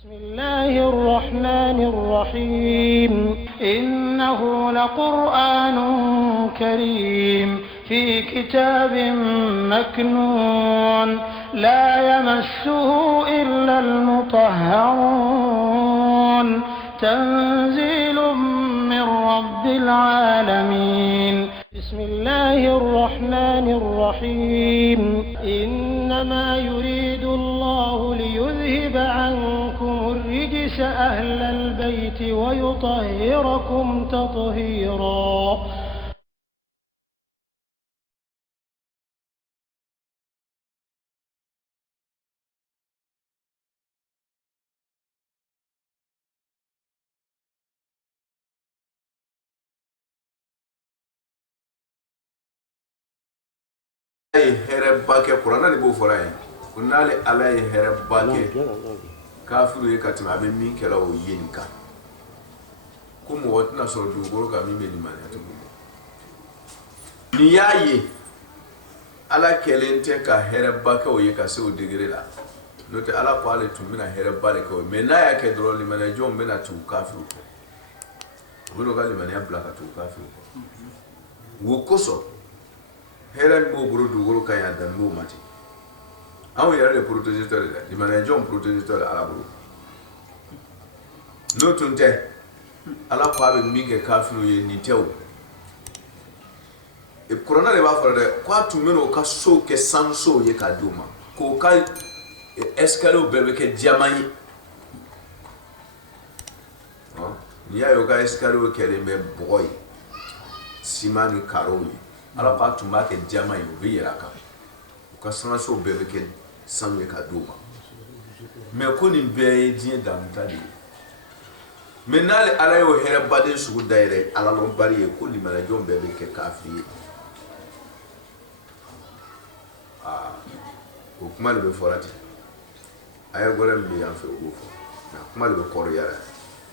بسم الله الرحمن الرحيم إنه لقرآن كريم في كتاب مكنون لا يمسه إلا المطهرون تنزيل من رب العالمين بسم الله الرحمن الرحيم إنما يريد الله ليذهب عنكم الرجس أهل البيت ويطهركم تطهيرا. Herebake Qur'ana ni bo foray kunale alay herebake kafiru ye katima be min kala o yinka kum wotna so du goro ka mi meni mani atugo ni yayi ala kelente ka herebake o ye ka se o digire la note ala ko ale tumina herebale ko mena ya ke dro li mena jom mena tu kafiru wono ga li mena ya blaka tu kafiru wo koso Hélène Boubou Dougou Kaya dan Moumati. Ah oui, il y a les protégiteurs, les managers protégiteurs à la boue. Nous tunte, à la part de Miguel Kafou et Niteo. Et Corona de Bafra, quoi tu mènes au cas so que Sanso ye Kaduma, qu'au cas escalo bébé que Diamani. Il y a au cas escalo qu'elle est boy, Simani Karoui. Ala pa tuma ke jama yi bi yera ka ko sana so bebe ke sanwe ka doma me ko ni be die damtali me nale ala yo here bade su daire ala lo bari ko li mala jom bebe ke kafi ko kuma le forati aya golem bi an fe go fo na kuma le ko yara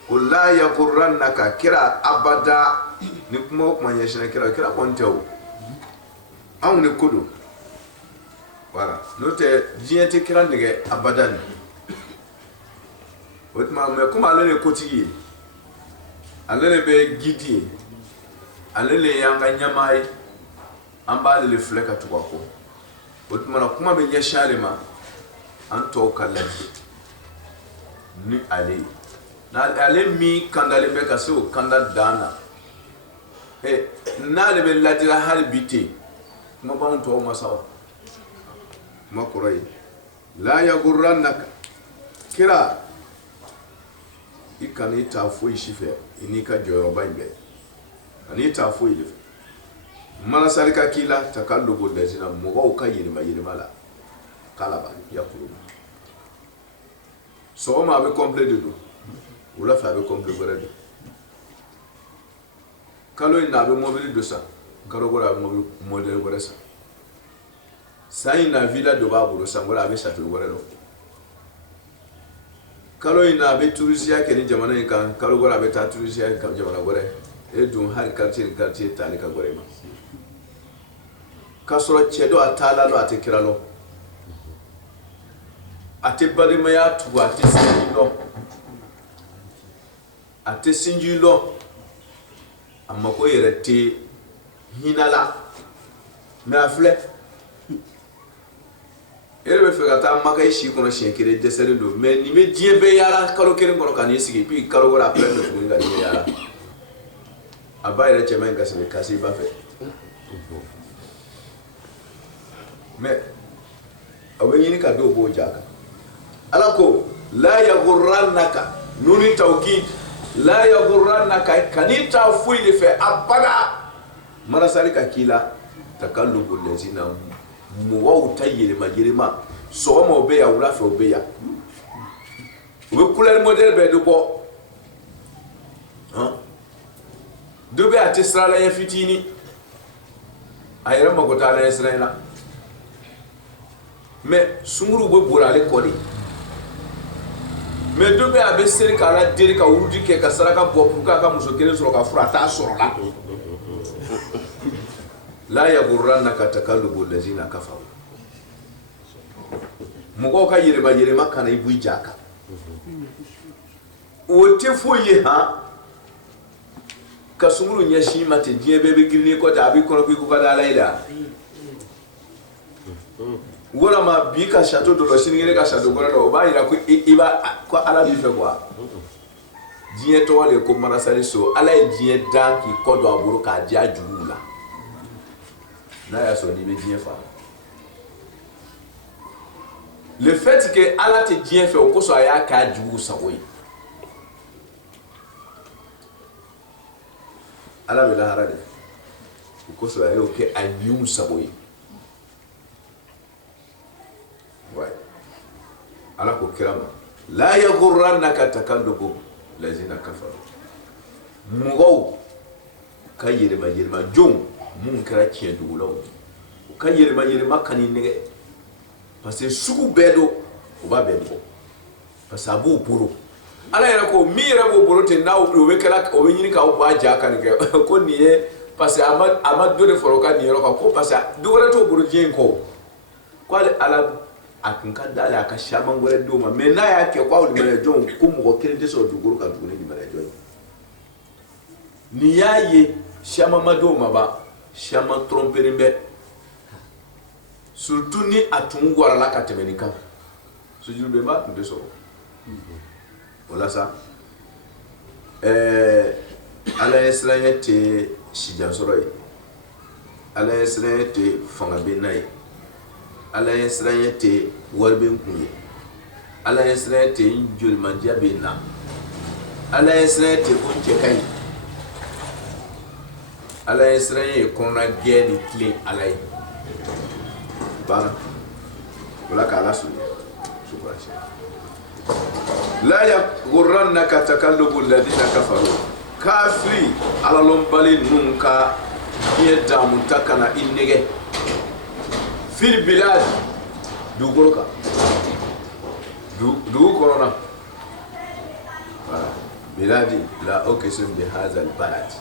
ko la yaqurrannaka kira abada ni kuma kuma yeshina kira kontewo on ne kodo voilà note diente kiran de abadan otma me kuma ale ne kotiye ale ne be gidi ale le yanga nyamai amba le fleka tukako otma na kuma be nyashale ma anto kallati ni ale na ale mi kandale be kaso kanda dana na le be ladira halbiti ma ban to ma sawa ma kurai la yagurrannaka kira ikani ta fo shife inika joro baimbe ani ta fo ile mana sarika kila takallubu lazina mugo kayirma yirmala kala ba yakuru so ma be complet de do wala fa be complet gore de kalo ina be mobile de ça karogora model gore sa sai na villa do baburo sangola abe sa to gore lo kalo ina be turisia ke ni jamana kan karogora abe ta turisia kan jamana gore e dun har quartier tali ka gore ma kasoro chedo atala lo atekira lo atebale maya tu atesinjilo amma ko yerete hinala me afle erbe fegata makai shi kono shenkere desere do me ni me die be yara kalo keren kono kan yesigi pi kalo wala après no funga ni yara abayre chema ngase kasi ba fe me awenyi ka do bo jaka alako la yaghurrannaka nuni tawkid la yaghurrannaka kanita fuile fe abada marasali ka kila takallubu lazina muwa utayire majirima so mo be ya wula fe obeya we couleur modèle be do bo do be atisra la yafitini ayra magota la israila mais sunguru bo borale kodi mais do be abe seri kala diri ka urudi ke ka saraka bo pour ka muso kele soro ka fura ta soro la la yaghurrannaka takallubu allazina kafaru mugo ka yireba kana ibu jaka o te foye ha ka sunguru nyashi mate diye bebe girini ko ta bi kono ko ka da laila wala ma bi ka chateau do lo sinigere ka chateau ko do ba ira ko iba ko ala bi fe quoi diye to wale ko marasali so ala e diye dan ki ko do aburu ka dia jula na ya so ni be diye fa le fait que ala te diye fe ko so aya ka juu sawoyi ala be lahara de ko so aya o ke anyu sawoyi ouais ala ko kirama la yaghurrannaka takallubu lazina kafaru mugaw ka yirma jom mun kara tiɲɛ dugu la o ka yɛlɛma ka ni nɛgɛ parce que sugu bɛɛ do o b'a bɛɛ bɔ parce que a b'o bolo ala yɛrɛ ko min yɛrɛ b'o bolo ten n'a o bɛ ɲini k'aw b'a ja ka nin kɛ ko nin ye parce que a ma dɔ de fara o ka nin yɔrɔ kan ko parce que dɔ wɛrɛ t'o bolo diɲɛ in kɔ ko ale ala a kun ka d'ale a ka caman wɛrɛ d'o ma mais n'a y'a kɛ k'aw limaniya jɔnw ko mɔgɔ kelen tɛ sɔrɔ dugukolo kan tuguni limaniya jɔn ye nin y'a ye caman ma d'o ma ba caman tromperen bɛ surtout ni a tun guarala ka tɛmɛ nin kan sujudonba tun tɛ sɔrɔ o la sa ala ye siranɲɛ tɛ sijan sɔrɔ ye ala ye siranɲɛ tɛ fanga bɛ na ye ala ye siranɲɛ tɛ wari bɛ n kun ye ala ye siranɲɛ tɛ jolimandiya bɛ na ala ye siranɲɛ tɛ ko n cɛ ka ɲi ala ye siranɲɛ ye kɔnɔna gɛn ni tilen ala ye bana wala k'ala sɔrɔ sukurasi la yaghurrannaka takallubu alladhina kafaru kafiri alalɔnbali ninnu ka diɲɛ damuta ka na i nɛgɛ fil bilad dugukolo kan dugu kɔnɔna biladi la uqsimu bi hadha albalad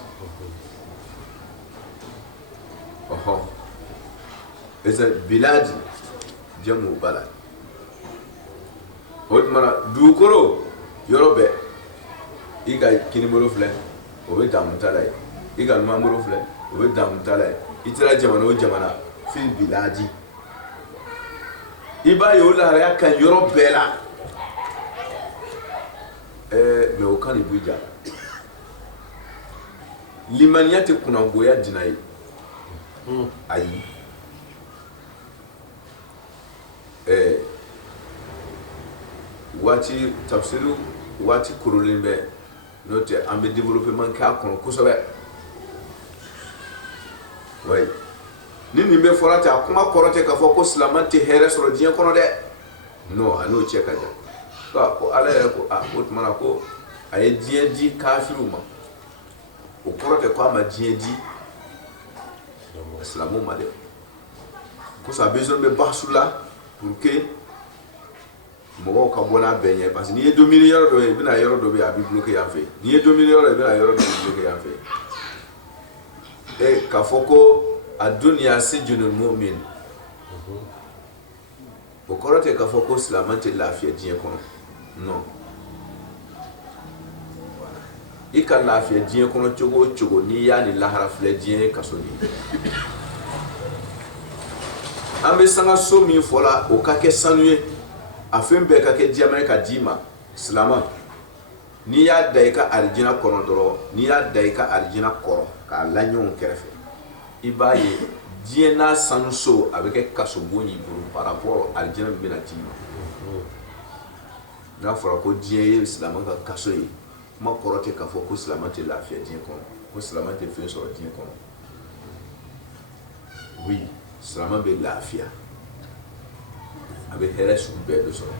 إذا بلاد جمع بلد هود مرا دوكرو يوروبي إيجا كينيمورو فلان وبيدام تلاي إيجا المامورو فلان وبيدام تلاي إتلا جمانا في البلاد إبا يولا ريا كان يوروبي لا لو كان يبوجا لمن يتكون أبويا ديناي أي waati tafsiru waati kurulen bɛ n'o tɛ an bɛ développement k'a kɔnɔ kosɛbɛ oui ni nin bɛ fɔra ten a kuma kɔrɔ tɛ k'a fɔ ko silamɛ tɛ hɛrɛ sɔrɔ diɲɛ kɔnɔ dɛ non a n'o cɛ ka jan ko ala yɛrɛ ko ko tuma na ko a ye diɲɛ di kafiriw ma o kɔrɔ tɛ ko a ma diɲɛ di silamɛw ma dɛ ko ça a besoin de bahsu la pour que mɔgɔw ka bɔ n'a bɛɛ ɲɛ parce que n'i ye dominer yɔrɔ dɔ ye i bɛna yɔrɔ dɔ bɛ yen a b'i bloquer yan fɛ n'i ye dominer yɔrɔ i bɛna yɔrɔ dɔ bɛ bloquer yan fɛ k'a fɔ ko a duniya sijnul mu'min o kɔrɔ tɛ k'a fɔ ko silamɛ tɛ lafiya diɲɛ kɔnɔ non i ka lafiya diɲɛ kɔnɔ cogo o cogo n'i y'a ni lahara filɛ diɲɛ ye kaso de ye an bɛ sanga so min fɔla o ka kɛ sanu ye a fɛn bɛɛ ka kɛ jɛman ye ka d'i ma silamɛ n'i y'a da i ka alijinɛ kɔnɔ dɔrɔn n'i y'a da i ka alijinɛ kɔrɔ k'a la ɲɔgɔn kɛrɛfɛ i b'a ye diɲɛ n'a sanu so a bɛ kɛ kaso bon y'i bolo par rapport alijinɛ min bɛna d'i ma n'a fɔra ko diɲɛ ye silamɛ ka kaso ye kuma kɔrɔ tɛ k'a fɔ ko silamɛ tɛ lafiya diɲɛ kɔnɔ ko silamɛ tɛ fɛn sɔrɔ diɲɛ kɔnɔ oui silamɛ bɛ lafiya a bɛ hɛrɛ sugu bɛɛ de sɔrɔ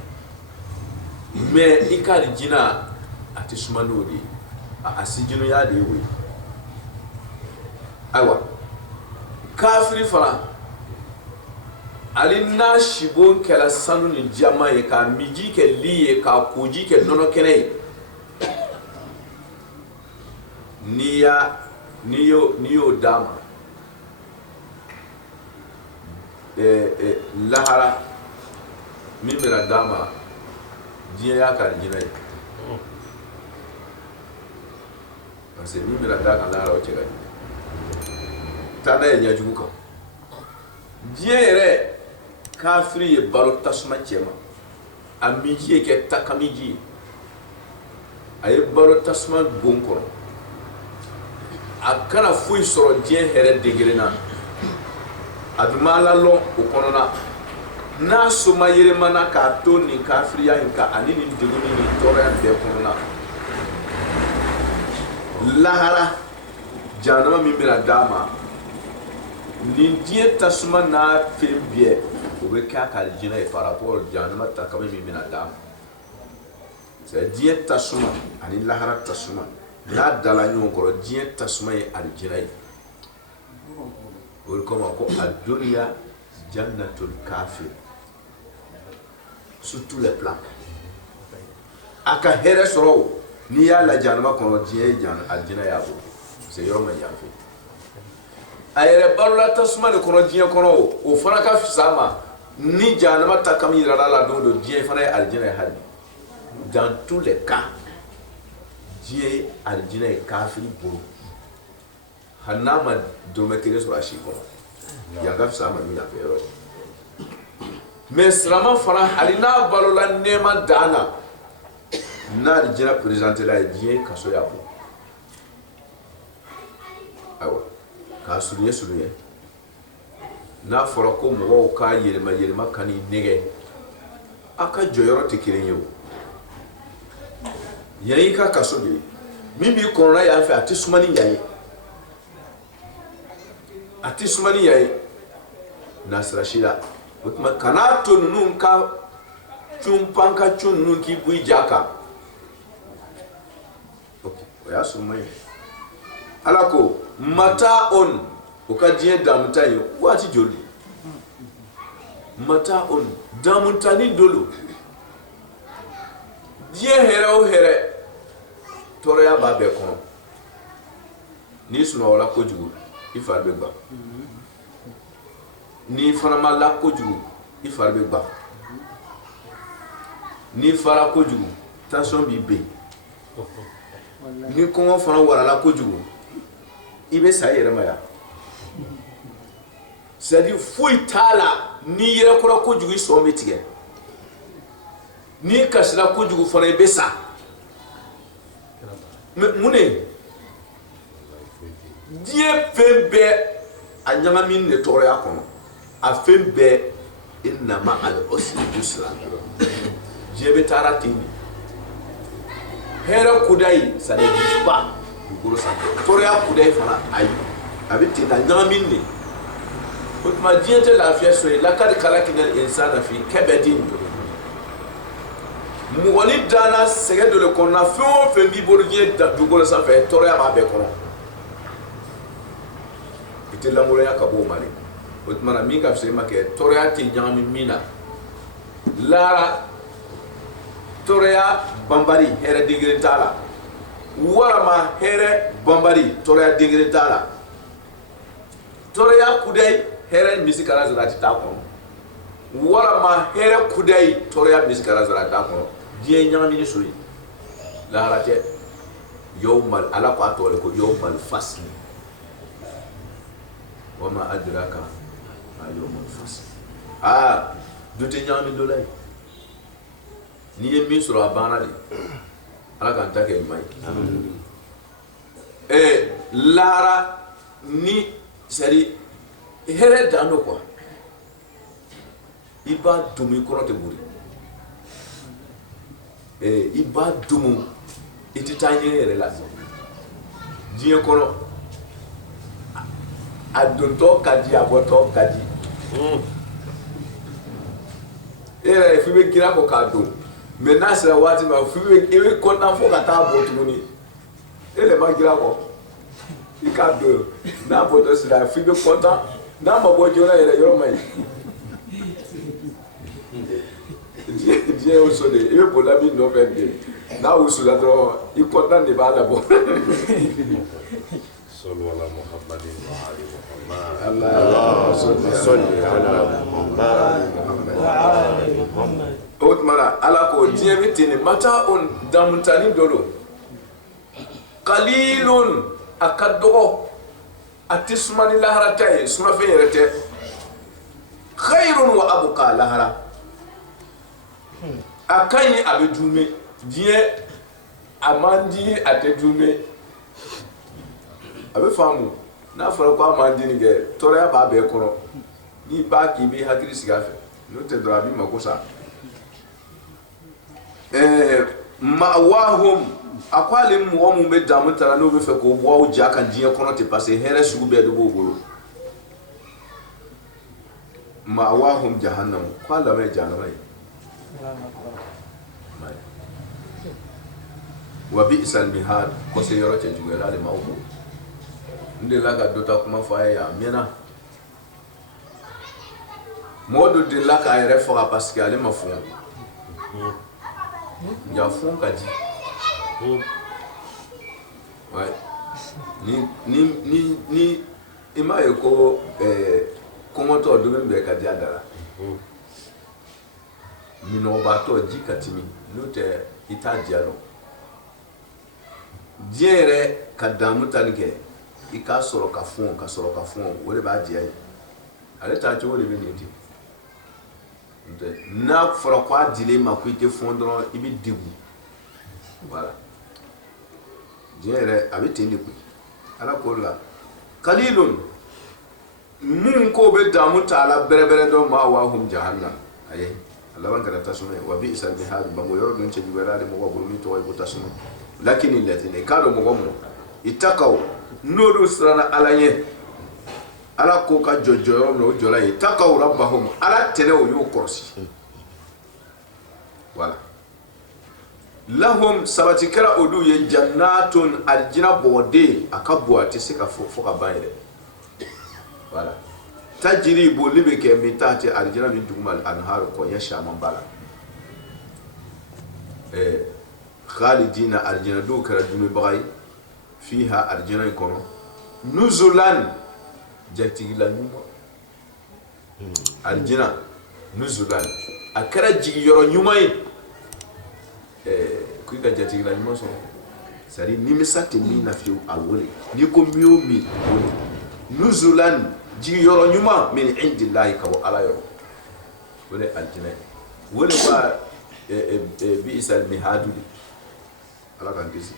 mais i ka alijinɛ a tɛ suma n'o de ye a sijinuya de ye o ye ayiwa kafiri fana ale n'a sibon kɛra sanu ni jɛman ye k'a miji kɛ li ye k'a koji kɛ nɔnɔ kɛnɛ ye n'i y'o d'a ma lahara min bɛna d'a ma diɲɛ y'a ka alijinɛ ye parce que min bɛna d'a kan lahara o cɛ ka di taa n'a ye ɲɛjugu kan diɲɛ yɛrɛ kafiri ye balo tasuma cɛ ma a minji ye kɛ takamiji ye a ye balo tasuma bon kɔrɔ a kana foyi sɔrɔ diɲɛ hɛrɛ degré na a dun ma lalɔn o kɔnɔna n'a soma yɛlɛmana k'a to nin kafiriya in kan ani nin degun ni nin tɔɔrɔya bɛɛ kɔnɔna lahara jahanama min bɛna d'a ma nin diɲɛ tasuma n'a fɛn bɛɛ o bɛ kɛ a ka alijinɛ ye par rapport jahanama takami min bɛna d'a ma c'est diɲɛ tasuma ani lahara tasuma n'a dala ɲɔgɔn kɔrɔ diɲɛ tasuma ye alijinɛ ye o de kama ko a duniya jannatul kafir sur tous les plans a ka hɛrɛ sɔrɔ o n'i y'a la jahanama kɔnɔ diɲɛ ye alijinɛ y'a bolo c'est yɔrɔ ma yanfɛ a yɛrɛ balola tasuma de kɔnɔ diɲɛ kɔnɔ o fana ka fisa ma ni jahanama ta kami yirala la don do diɲɛ fana ye alijinɛ ye hali dans tous les cas diɲɛ ye alijinɛ ye kafiri bolo hali n'a ma dɔrɔmɛ kelen sɔrɔ a si kɔnɔ yan ka fisa ma min yanfɛ yɔrɔ ye mais silamɛ fana hali n'a balola nɛɛma dan na n'a alijinɛ présenté la ye diɲɛ kaso y'a bolo ayiwa k'a surunya n'a fɔra ko mɔgɔw k'a yɛlɛma ka n'i nɛgɛ a ka jɔyɔrɔ tɛ kelen ye o yan y'i ka kaso de ye min b'i kɔnɔna yan fɛ a tɛ suma ni yan ye a tɛ suma ni yan ye nasira si la o tuma kan'a to ninnu ka cun pan ka cun ninnu k'i bɔ i ja kan o y'a surunman ye ala ko mata on o ka diɲɛ damuta ye waati joli mata on damutani dolo diɲɛ hɛrɛ o hɛrɛ tɔɔrɔya b'a bɛɛ kɔnɔ n'i sunɔgɔla kojugu i fari bɛ gba n'i fana ma la kojugu i fari bɛ gba n'i fara kojugu tension b'i ben ni kɔngɔ fana warala kojugu i bɛ sa i yɛrɛ ma yan c'est à dire foyi t'a la n'i yɛrɛkɔra kojugu i sɔn bɛ tigɛ n'i kasira kojugu fana i bɛ sa mais mun de diɲɛ fɛn bɛɛ a ɲagamin de tɔɔrɔya kɔnɔ a fɛn bɛɛ innama al-usri yusra diɲɛ bɛ taara ten de hɛrɛ kudayi ça n'existe pas dugukolo sanfɛ tɔɔrɔya kudayi fana ayi a bɛ ten a ɲagamin de o tuma diɲɛ tɛ lafiya sɔrɔ yen lakari khalaqnal insana fi kabadin mɔgɔni danna sɛgɛn dɔ de kɔnɔna fɛn o fɛn b'i bolo diɲɛ dugukolo sanfɛ tɔɔrɔya b'a bɛɛ kɔnɔ i tɛ lankolonya ka bɔ o ma de o tuma na min ka fisa i ma kɛ tɔɔrɔya tɛ ɲagami min na lahara tɔɔrɔya banbali hɛrɛ den kelen t'a la walama hɛrɛ banbali tɔɔrɔya den kelen t'a la tɔɔrɔya kudayi hɛrɛ misikala zara tɛ t'a kɔnɔ walama hɛrɛ kudayi tɔɔrɔya misikala zara t'a kɔnɔ diɲɛ ɲagamini so ye lahara tɛ yawmal ala ko a tɔgɔ de ko yawmal fasl wa ma adraka ma yawmal fasl du tɛ ɲagami dɔ la ye n'i ye min sɔrɔ a banna de ala k'an ta kɛ ɲuman ye lahara ni c'est-à-dire hɛrɛ dan do quoi i b'a dumu i kɔrɔ tɛ bori i b'a dumu i tɛ taa ɲɛ yɛrɛ la diɲɛ kɔnɔ a dontɔ ka di a bɔtɔ ka di e yɛrɛ ye f'i bɛ girin a kɔ k'a don mais n'a sera waati min i bɛ content fo ka taa bɔ tuguni e de ma girin a kɔ i k'a don n'a bɔtɔ sera f'i bɛ content n'a ma bɔ joona yɛrɛ yɔrɔ ma ɲi diɲɛ y'o so de i bɛ bolila min nɔfɛ bi n'a wusula dɔrɔn i content de b'a labɔ صلوا على محمد وعلى محمد اللهم صل على محمد وعلى محمد o tuma na ala ko diɲɛ bɛ ten de mata'un damutani dɔ don qalilun a ka dɔgɔ a tɛ suma ni lahara ta ye sumafɛn yɛrɛ tɛ khayrun wa abqa lahara a ka ɲi a bɛ dume diɲɛ a man di a tɛ dume a bɛ faamu n'a fɔra ko a man di nin kɛ tɔɔrɔya b'a bɛɛ kɔrɔ n'i b'a k'i b'i hakili sigi a fɛ n'o tɛ dɔrɔn a b'i mako sa ma'wahum a ko ale mɔgɔ mun bɛ damu ta la n'o bɛ fɛ k'o bɔ aw ja kan diɲɛ kɔnɔ ten parce que hɛrɛ sugu bɛɛ de b'o bolo ma'wahum jahannam ko a lamɛn jahannama ye wa bi'sal mihad ko se yɔrɔ cɛ juguya ale ma o bolo n delila ka dɔ ta kuma fɔ a ye a mɛnna mɔgɔ dɔ delila k'a yɛrɛ faga parce que ale ma fɔn ya fɔn ka di ouais ni i m'a ye ko kɔngɔtɔ dumuni bɛɛ ka di a da la minɔgɔbaatɔ ji ka timi n'o tɛ i t'a diya dɔn diɲɛ yɛrɛ ka damu tali kɛ i k'a sɔrɔ ka fɔn o de b'a diya ye ale taa cogo de bɛ nin ten n'a fɔra ko a dilen ma ko i tɛ fɔn dɔrɔn i bɛ degun voilà diɲɛ yɛrɛ a bɛ ten de koyi ala ko la qalilun mun ko bɛ damu ta la bɛrɛbɛrɛ dɔ ma'wahum jahannam ayi a laban kɛra tasuma ye wa bi'sal mihad bango yɔrɔ dun cɛ juguyara de mɔgɔ bolo min tɔgɔ ye ko tasuma lakini ladina i k'a dɔn mɔgɔ mun ittaqaw n'olu siranna ala ɲɛ ala ko ka jɔ yɔrɔ min o jɔla ye ittaqaw rabbahum ala tɛnɛ o y'o kɔlɔsi voilà lahum sabati kɛra olu ye jannatun aljina bɔgɔden a ka bon a tɛ se ka fɔ ka ban yɛrɛ voilà tajiri boli bɛ kɛ min tahti aljina min duguma anhar kɔɲɛ caman b'a la khalidina aljina dɔw kɛra dumibaga ye fiha aljina in kɔnɔ nuzulan jatigila ɲuman aljina nuzulan a kɛra jigiyɔrɔ ɲuman ye ko i ka jatigila ɲuman sɔrɔ c'est à dire nimisa tɛ min na fiyewu a wele n'i ko min o min wele nuzulan jigiyɔrɔ ɲuman min indillahi ka bɔ ala yɔrɔ o de aljina ye wele ko bi'sal mihadu de ala k'an kisi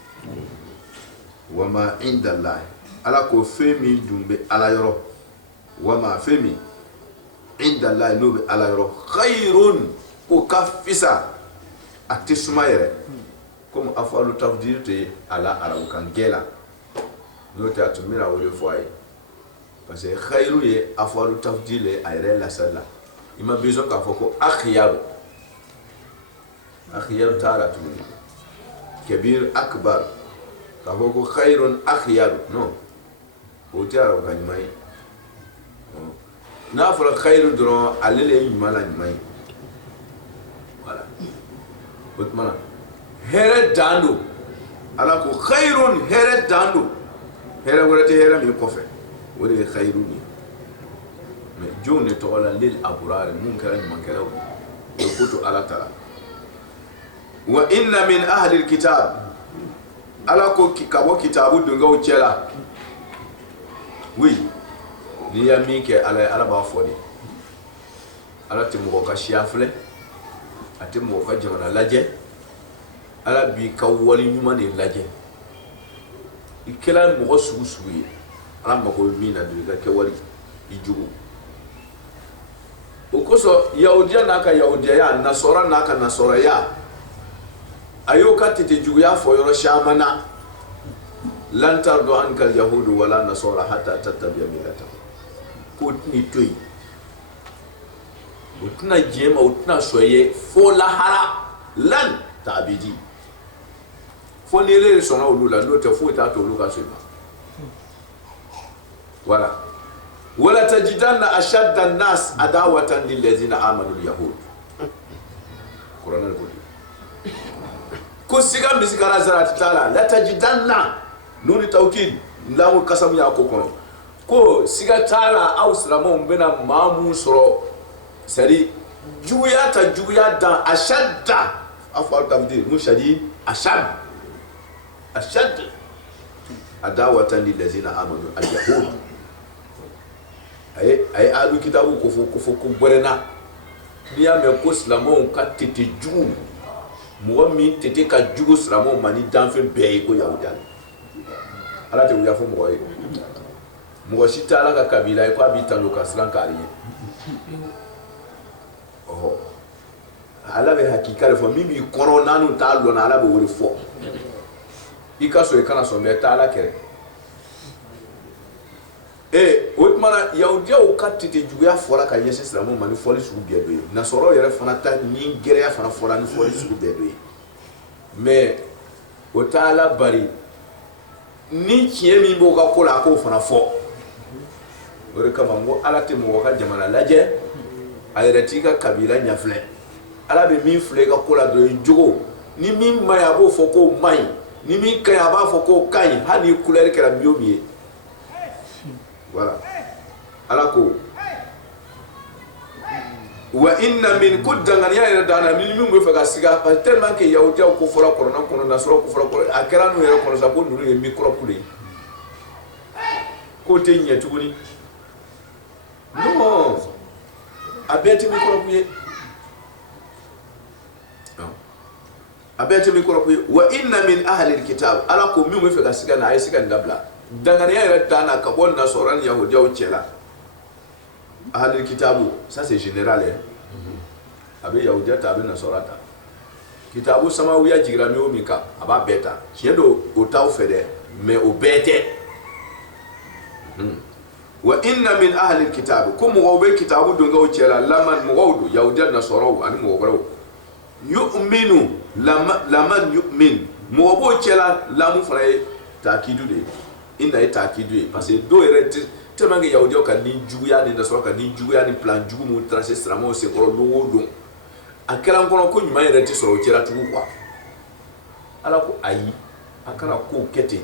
wama indallahi ala ko fɛn min dun bɛ ala yɔrɔ wama fɛn min indallahi n'o bɛ ala yɔrɔ khayrun o ka fisa a tɛ suma yɛrɛ comme afalu tafdil tɛ ala arabukan gɛn la n'o tɛ a tun bɛna o de fɔ a ye parce que khayru ye afalu tafdil ye a yɛrɛ lasali la i ma besoin k'a fɔ ko akhyaru t'a la tuguni kabir akbar k'a fɔ ko khayrun akhyaru non o tɛ arabukan ɲuman ye n'a fɔra khayru dɔrɔn ale de ye ɲuman la ɲuman ye voilà o tuma na hɛrɛ dan don ala ko khayrun hɛrɛ dan don hɛrɛ wɛrɛ tɛ hɛrɛ min kɔfɛ o de ye khayrun ye mais jɔnw de tɔgɔ la lil aburari mun kɛra ɲumankɛlaw ye o ko to ala ta la wa inna min ahli alkitab ala ko ka bɔ kitabu dungaw cɛ la oui n'i y'a min kɛ ala ye ala b'a fɔ de ala tɛ mɔgɔ ka siya filɛ a tɛ mɔgɔ ka jamana lajɛ ala b'i ka wali ɲuman de lajɛ i kɛra mɔgɔ sugu sugu ye ala mako bɛ min na dun i ka kɛ wali i jugu o kosɔn yahudiya n'a ka yahudiyaya nasɔra n'a ka nasɔrɔya a y'o ka tete juguya fɔ yɔrɔ caman na lan tardo anka alyahudu wala nasara hatta tattabi'a millatahum ko tini to yen o tɛna diɲɛ ma o tɛna sɔn i ye fo lahara lan ta'bidi fo ni yɛrɛ de sɔnna olu la n'o tɛ foyi t'a to olu ka so i ma voilà wala tajidanna ashadda an-nas adawatan lillazina amanu al-yahud Qur'an ko ko siga misigara zarati tala la tajidanna nuni tawkid lamu kasamu ya ko kono ko siga tala aw silamo mbena mamu soro sari juya ta juya dan ashadda afal tafdil mu shadid ashad adawatan lil ladzina amanu al yahud ay adu kitabu ko borena niya me ko islamon ka tete jugu mo mi tete ka jugu islamon mani danfe be ko yahudan ala te uya fo mo shita ala ka kabila ko abitano ka slan kari oh ala be hakika fo mimi koro nanu ta lo na ala be wori fo ika so e kana so me ta ala kere otmana yaudia o katite juya fora ka yesi islamu mani foli su biedo na soro yere fana ta ni gere ya fana fora ni foli su biedo mais o taala bari ni kiemi bo ka kola ko fana fo ore kama ngo ala te mo ka jamana laje ayere tika kabila nyafle ala be mi fle ka kola do jogo ni mi maya bo fo ko mai ni mi kaya ba fo ko kai hani couleur que la biomie voilà alako wa inna min kuddanga ya dana min mu fa gasiga tellement que yaudia ko fora corona kono na soro ko fora ko akera no yere kono sa ko nuru e micro kule ko te nya tuguni no abeti micro kuye abeti micro kuye wa inna min ahli alkitab alako min mu fa gasiga na ay siga ndabla dangane ya dana ka bon na soran yahudiya uchela ahli kitabu ça c'est général abe yahudiya ta abe na sorata kitabu samawiya jigrami o mika aba beta kiedo otaw fede mais o bete wa inna min ahli kitabu kum gobe kitabu donga uchela laman muwaudu yahudiya na soraw ani muwabro yu'minu laman yu'min muwabo uchela lamu faraye takidu de inda ita akidu parce que do erete tellement que yaudio ka ni juya ni nasoro ka ni juya ni plan jugu mu tracer stramo se ko lo do akela ngono ko nyuma erete so kira tugu kwa ala ko ayi akala ko kete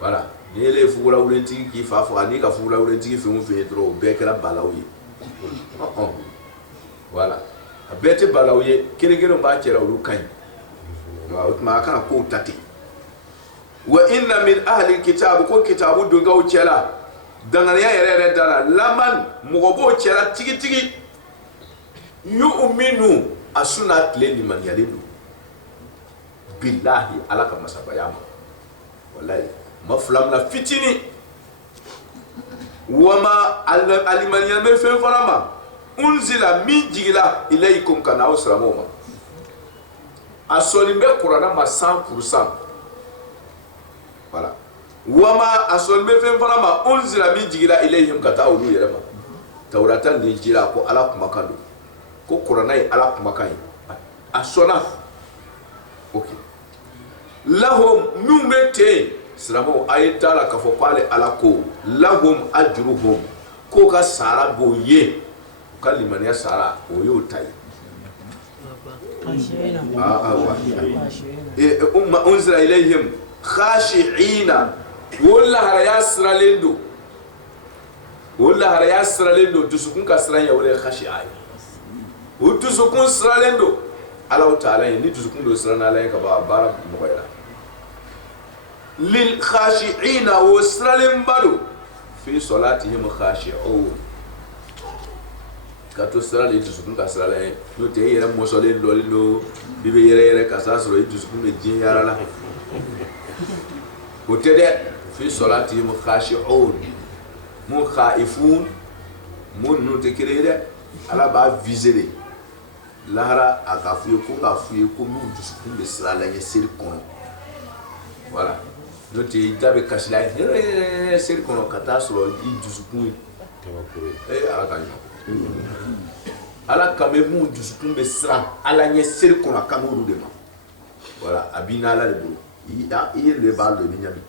voilà ni ele fugula ulenti ki fa fa ni ka fugula ulenti ki fimu fe tro be kala balawi voilà abete balawi kere kere mba kera ulu kai wa utma akala ko tati wa inna min ahli alkitab ko kitabu do gaw cela dangane ya yere dala laman mugobo cela tigi yu'minu asunat leni man yalidu billahi alaka masabayama wallahi maflam na fitini wama aliman yame fe farama unzila min jigila ilaykum kana usramoma asoni be qur'ana ma 100%. Voilà. Wama asolme fen fana ma unzila min jigila ilayhim kata ulu yerema tawratan ni jira ko ala kuma kando ko qur'ana ala kuma kai asona okay lahum numete siramo ayatala ka fo pale ala ko lahum ajruhum ko ka sara boye kalimani sara oyo tai umma unzila ilayhim khashi'ina wala haraya siralendo dusukun ka siranya wala khashi'ai dusukun siralendo Allah ta'ala ni dusukun do sirana la ka ba bara moyla lil khashi'ina wa siralim badu fi salatihim khashi'un kato sirale dusukun ka sirala no te yere mosole lolilo bibe yere ka sa siro dusukun me jin yara la وتدع في صلاتهم خاشعون مو خائفون مو نتكريده على با فيزلي lahara akafuye ko ngafuye ko mu dusukun be sala ya sir kono voilà noti dabe kasila sir kono kata so i dusukun ala kanyo ala kame mu dusukun be sra ala nya sir kono kamodu de ma voilà abina ala de buru il le bal de niami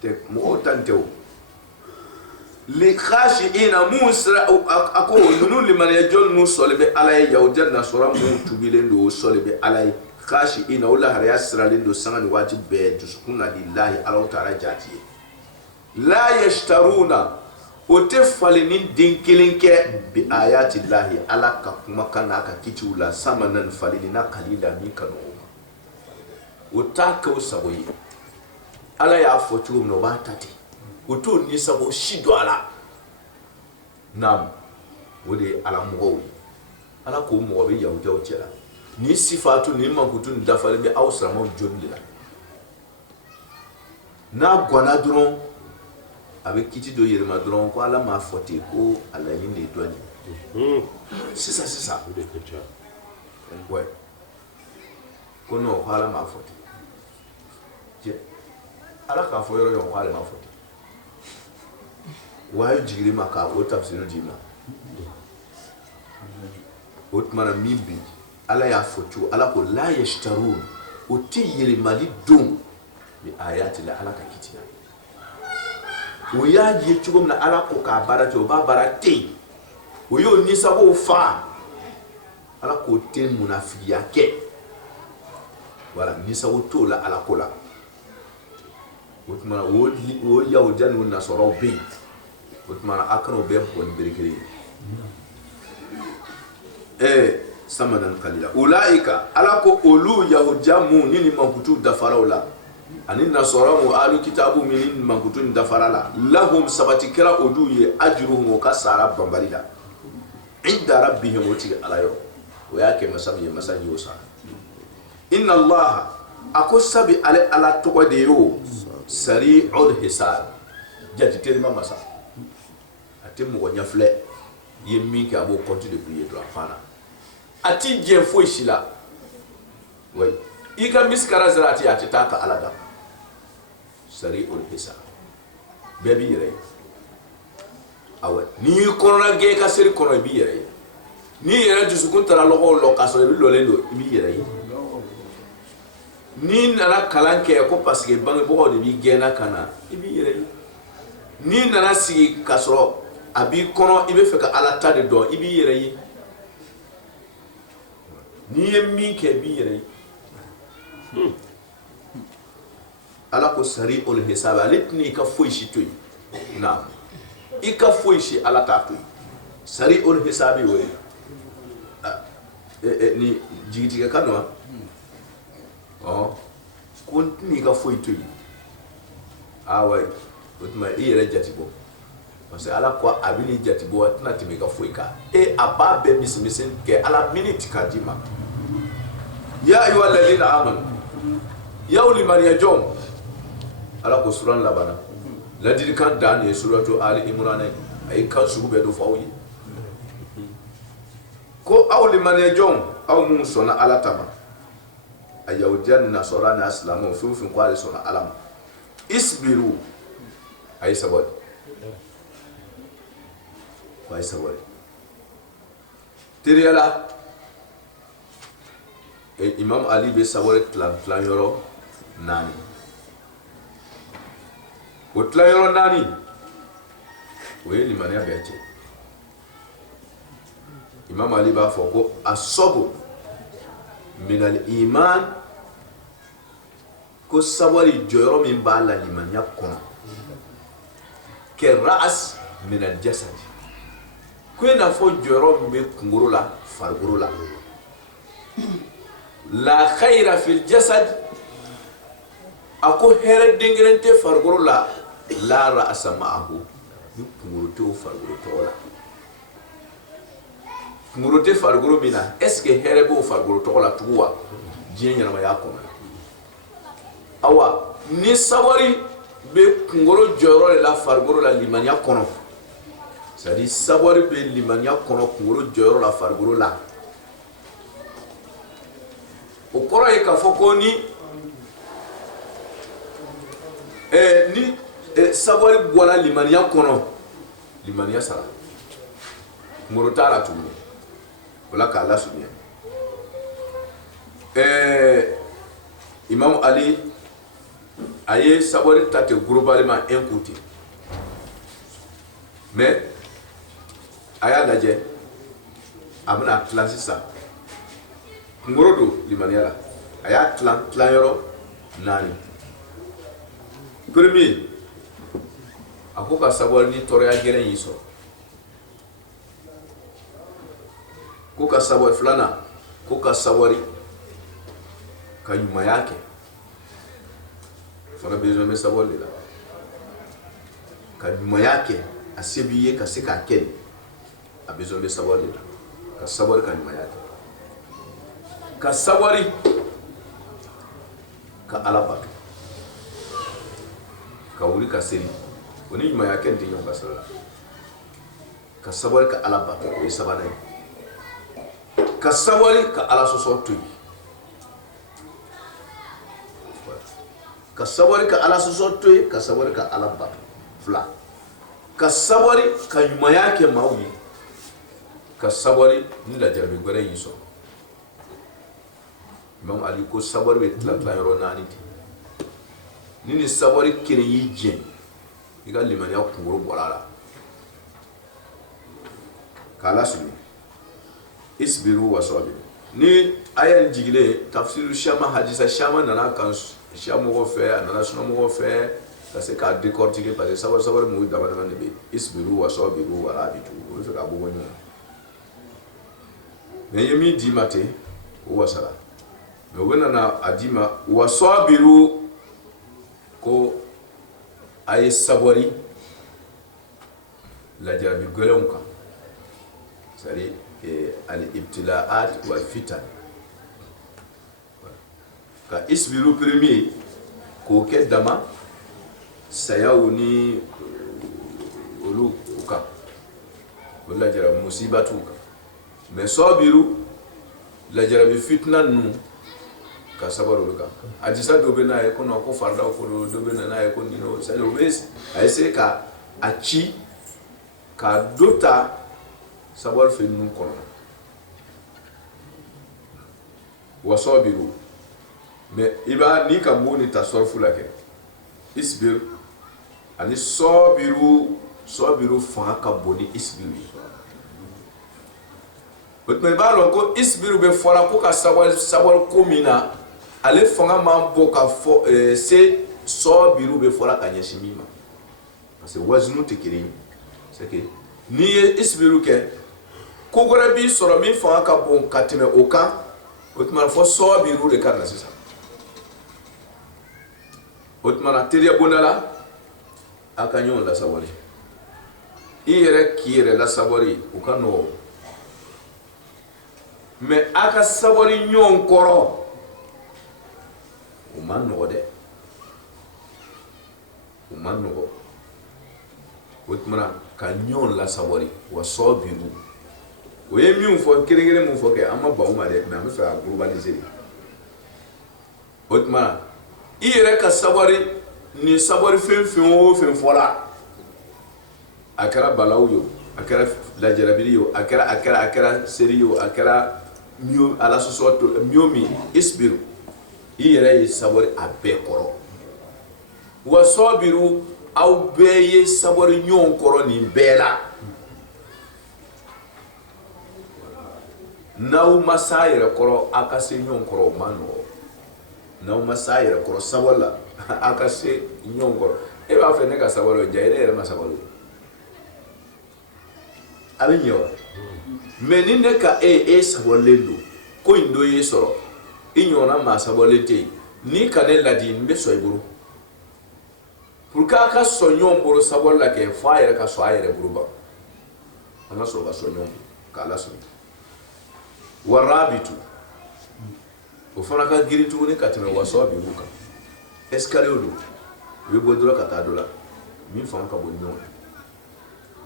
te mo tanteo li khashiina musra ako nunu liman yajol nu solbe alay yawjar na sura mu tubilen do solbe alay khashiina wala har yasralin do sangan wajib be dusukuna lillahi ala ta'ala jati la yashtaruna o te faleni den kelen kɛ bi ayati lahi ala ka kuma kan n'a ka kitiw la samanan falelina kalila min ka nɔgɔ o t'a kɛ o sago ye ala y'a fɔ cogo min na o b'a ta ten o t'o nisago si don a la naam o de ye ala mɔgɔw ye ala k'o mɔgɔ bɛ yahudiyaw cɛ la ni sifatu ni mankutu ni dafalen bɛ aw silamɛw joli de la n'a gwana dɔrɔn a bɛ kiti dɔ yɛlɛma dɔrɔn ko ala m'a fɔ ten ko a laɲini de ye dɔn ye sisan ouais ko non ko ala m'a fɔ ten ala k'a fɔ yɔrɔ yɔrɔ ko ale m'a fɔ ten wa ye jigiri ma k'a o tafsiru d'i ma o tuma na min bi ala y'a fɔ cogo ala ko la yashtarun o tɛ yɛlɛmali don bi ayati la ala ka kiti la o y'a ye cogo min na ala ko k'a baara kɛ o b'a baara ten o y'o nisagow faga ala k'o tɛ munafigiya kɛ wala nisago t'o la ala ko la o tuma na o yahudiya n'o nasɔrɔw bɛ yen o tuma na a kana o bɛɛ bugɔ ni bere kelen ye samanan kalila ulaika ala ko olu yahudiya mu ni ni mankutu dafaraw la ani nasɔrɔ mu alu kitabu min ni mankutu ni dafara la lahum sabati kɛra olu ye ajruhum o ka sara banbali la inda rabbihim o tigi ala yɔrɔ o y'a kɛ masa min ye masa y'o sara inna allaha a ko sabi ale ala tɔgɔ de ye o sari'ul hisab jati telima masa a tɛ mɔgɔ ɲɛfilɛ i ye min kɛ a b'o compte de k'u ye dɔrɔn a banna a t'i jɛn foyi si la wa i ka misikara sera a tɛ taa ka ala da sari'ul hisab bɛɛ b'i yɛrɛ ye awɔ n'i y'i kɔnɔna gɛn i ka seri kɔnɔ i b'i yɛrɛ ye n'i yɛrɛ dusukun taara lɔgɔw lɔ k'a sɔrɔ i bɛ lɔlen don i b'i yɛrɛ ye n'i nana kalan kɛ ko parce que bangebagaw de b'i gɛnna ka na i b'i yɛrɛ ye n'i nana sigi k'a sɔrɔ a b'i kɔnɔ i bɛ fɛ ka ala ta de dɔn i b'i yɛrɛ ye n'i ye min kɛ i b'i yɛrɛ ye ala ko sari'ul hisab ale tɛna i ka foyi si to yen na i ka foyi si ala t'a to yen sari'ul hisab y'o ye ni jigitigɛ ka nɔ ko n tɛna i ka foyi to yen awɔ o tuma i yɛrɛ jati bɔ parce que ala ko a bɛ n'i jati bɔ a tɛna tɛmɛ i ka foyi kan a b'a bɛɛ misimisi kɛ ala miniti k'a d'i ma ya ayyuhal ladhina amanu y'aw limaniya jɔnw ala ko suran labanna ladilikan dan ye suratu ali imran a ye kan sugu bɛɛ dɔ fɔ aw ye ko aw limaniya jɔnw aw minnu sɔnna ala ta ma a yahudiya ni nasɔra ni silamɛw fɛn o fɛn ko ale sɔnna ala ma isbiru a ye sabali a ye sabali teriya la imam ali bɛ sabali tilan yɔrɔ 4 o tilan yɔrɔ 4 o ye limaniya bɛɛ cɛ imam ali b'a fɔ ko asobo minal iman ko sabali jɔyɔrɔ min b'a la limaniya kɔnɔ kɛ ra'as minal jasad ko i n'a fɔ jɔyɔrɔ min bɛ kunkolo la farikolo la la khayra fil jasad a ko hɛrɛ den kelen tɛ farikolo la la ra'asa ma'ahu ni kunkolo tɛ o farikolo tɔgɔ la kunkolo tɛ farikolo min na est ce que hɛrɛ b'o farikolo tɔgɔ la tugun wa diɲɛ ɲɛnamaya kɔnɔ awa ni sabari bɛ kunkolo jɔyɔrɔ de la farikolo la limaniya kɔnɔ c'est à dire sabari bɛ limaniya kɔnɔ kunkolo jɔyɔrɔ la farikolo la o kɔrɔ ye k'a fɔ ko ni sabari bɔra limaniya kɔnɔ limaniya sara kunkolo t'a la tuguni o la k'a lasurunya imam ali a ye sabari ta ten globalement incoté mais a y'a lajɛ a bɛna tilan sisan kunkolo don limaniya la a y'a tilan yɔrɔ 4 premier ako ka sabari ni toroya geren yi sɔrɔ ko ka sabari filana ko ka sabari ka ɲumanya kɛ fana besoin bɛ sabari de la ka ɲumanya kɛ a se b'i ye ka se k'a kɛ a besoin bɛ sabari de la ka sabari ka ɲumanya kɛ ka sabari ka Ala bato ka wuli ka seli o ni ɲumanya kɛ tɛ ɲɔgɔn ka sira la ka sabari ka Ala bato o ye sabanan ye ka sabari ka Ala sɔsɔ to yen ka sabari ka Ala sɔsɔ to yen ka sabari ka Ala bato fila ka sabari ka ɲumanya kɛ maaw ye ka sabari ni lajarabi gɛrɛ y'i sɔrɔ Imam Ali ko sabari bɛ tila yɔrɔ naani ten ni sabari kelen y'i jɛn i ka limaniya kunkolo bɔra a la k'a lasigi isbiru wa sabiru ni aya in jigilen tafsiru Shama hadisa Shama nana kan Shamɔgɔw fɛ a nana sunamɔgɔw fɛ ka se k'a décortiquer parce que sabari mɔgɔw dama dama de bɛ yen isbiru wa sabiru wa rabitu o bɛ fɛ k'a bɔ ɲɔgɔn na mais ye min d'i ma ten o wasala mais o bɛ nana a d'i ma wa sabiru ko a ye sabari lajarabi gɛlɛnw kan c'est-à-dire al-ibtila'at wal fitan ka isbiru premier k'o kɛ dama sayaw ni olu kan o lajarabi musibatu kan mais sabiru lajarabi fitna ninnu ka sabari olu kan hadisa dɔ bɛ n'a ye ko non ko faridaw ko dɔ bɛ n'a ye ko nin c'est-à-dire o bɛ a essayer ka a ci ka dɔ ta sabari fɛ ninnu kɔnɔ wa sabiru mais i b'a ni ka mun ni tasɔrifu la kɛ isbir ani sabiru fanga ka bon ni isbiru ye o tuma i b'a dɔn ko isbiru bɛ fɔra ko ka sabari ko min na ale fanga man bɔ ka fɔ se sabiru bɛ fɔra ka ɲɛsin min ma parce que wazinu tɛ kelen ye c'est que n'i ye isbiru kɛ ko wɛrɛ b'i sɔrɔ min fanga ka bon ka tɛmɛ o kan o tuma fɔ sabiru de ka na sisan o tuma na teriya bonda la a ka ɲɔgɔn lasabali i yɛrɛ k'i yɛrɛ lasabali o ka nɔgɔ mais a ka sabali ɲɔgɔn kɔrɔ o man nɔgɔ dɛ o man nɔgɔ o tuma na ka ɲɔgɔn lasabali wa sabiru o ye min fɔ kelen-kelen min fɔ kɛ an ma ban o ma dɛ mais an bɛ fɛ ka globaliser o tuma na i yɛrɛ ka sabari ni sabari fɛn fɛn o fɛn fɔra a kɛra balaw ye a kɛra lajarabili ye a kɛra seri ye a kɛra miyo ala sɔsɔ miyo min isbiru i yɛrɛ ye sabari a bɛɛ kɔrɔ wa sabiru aw bɛɛ ye sabari ɲɔgɔn kɔrɔ nin bɛɛ la n'aw ma s'a yɛrɛ kɔrɔ a ka se ɲɔgɔn kɔrɔ o man nɔgɔ n'aw ma s'a yɛrɛ kɔrɔ sabari la a ka se ɲɔgɔn kɔrɔ e b'a fɛ ne ka sabari o ja ne yɛrɛ ma sabari a bɛ ɲɛ wa mais ni ne ka e sabarilen don ko in dɔ y'e sɔrɔ i ɲɔgɔnna maa sabarilen tɛ yen n'i ka ne ladi n bɛ sɔn i bolo pour que a ka sɔn ɲɔgɔn bolo sabari la kɛ fɔ a yɛrɛ ka sɔn a yɛrɛ bolo ban an ka sɔrɔ ka sɔn ɲɔgɔn bolo k'Ala sɔn wa rabitu o fana ka girin tuguni ka tɛmɛ wa sabiru kan escalier do u bɛ bɔ dɔ la ka taa dɔ la min fanga ka bon ɲɔgɔn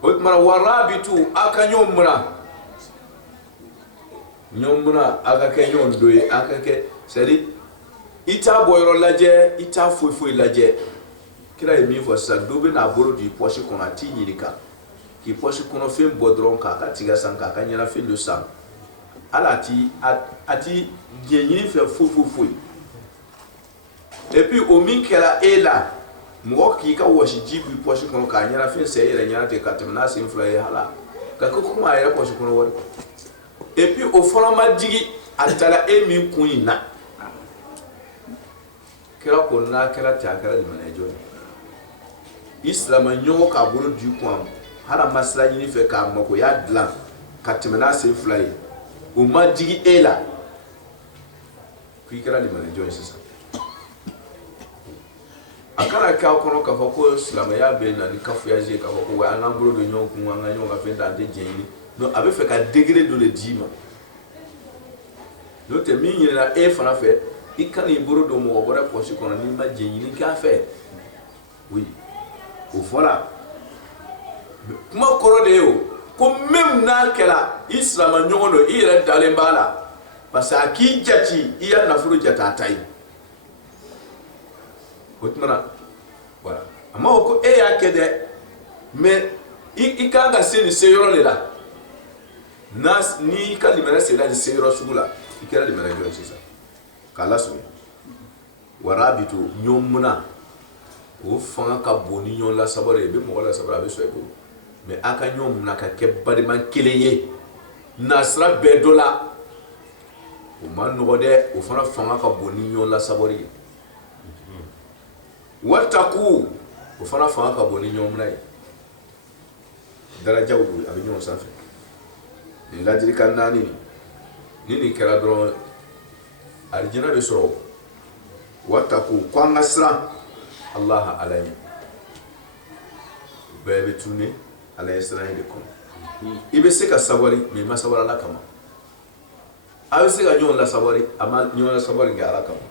o tuma wa rabitu a ka ɲɔgɔn minɛ a ka kɛ ɲɔgɔn dɔ ye a ka kɛ c'est à dire i t'a bɔyɔrɔ lajɛ i t'a foyi lajɛ kira ye min fɔ sisan dɔ bɛ n'a bolo di poche kɔnɔ a t'i ɲininka k'i poche kɔnɔ fɛn bɔ dɔrɔn k'a ka tiga san k'a ka ɲɛnafɛn dɔ san ala a ti ɲɛɲini fɛ foyi et puis o min kɛra e la mɔgɔ k'i ka wɔsi ji b'i poche kɔnɔ k'a ɲɛnafɛn san i yɛrɛ ɲɛna ten ka tɛmɛ n'a sen fila ye hala ka kɛ komi a yɛrɛ poche kɔnɔ wari et puis o fana ma digi a taara e min kun in na kɛra ko n'a kɛra ten a kɛra limaniya jɔn ye islam nyogo ka bolo du kwam hara masla ni fe ka mako ya dlan katimena se flay o ma digi ela kuikara di mane join sisa akara ka kono ka fako islam ya be na ni kafu ya je ka fako wa an bolo do nyogo kun an nyogo ka fe dante jeni no abe fe ka degré do le dima no te minyi na e fana fe ikani bolo do mo bora posi kono ni ma jeni ni ka fe oui o fora kuma koro de yo ko même na kala islam nyogono ire dalen bala parce que aki jati iya na furu jata tai hotmana voilà amma ko e ya kede mais ikanga seni seyoro le la nas ni kalimera sela ni seyoro sugula ikera limera jo sisa kala su warabitu nyomuna o fanga ka boni nyon la sabare be mo la sabara be so ebo mais aka nyom na ka ke badiman keleye nasra be dola o man no de o fana fanga ka boni nyon la sabari wataku o fana fanga ka boni nyom nay daraja wudu abi nyon safe ni ladiri kan nani ni kala dron arjina be so wataku kwa ngasra Allah alayhi bebe tuni alayhi salam de kon ibe se ka sabari me ma sabara la kama abe se ka nyon la sabari ama nyon la sabari ga ala kama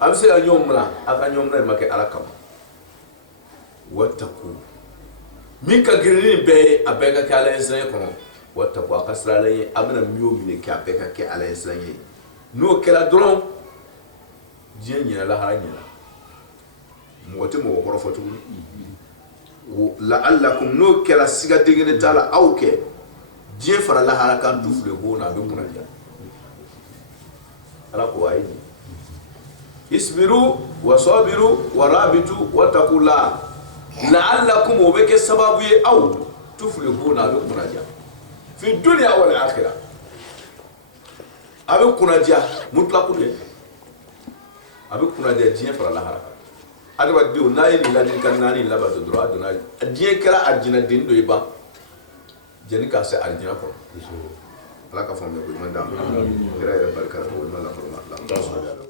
abe se ka nyon mla aka nyon mla make ala kama wataku min ka girini be abega ka alayhi salam kon wataku akasra alayhi abna miyo mine ka abega ka alayhi salam no kala dron jenya la haranya mote mo ko fotu la'allakum no kala siga degene tala awke je fara la harakan dufle ho na be munaja ala ko ayi isbiru wa sabiru wa rabitu wa taqula la'allakum beke sababu ye aw tufle ho na be munaja fi dunya wal akhirah abe kunaja mutlaqu de abe kunaja je fara la harakan adwa diu nayi ni ladin kan nani labatu dro aduna die kala arjina din do iba jeni ka se arjina ko ala ka fam ne ko man dam gira ira barka ko wala la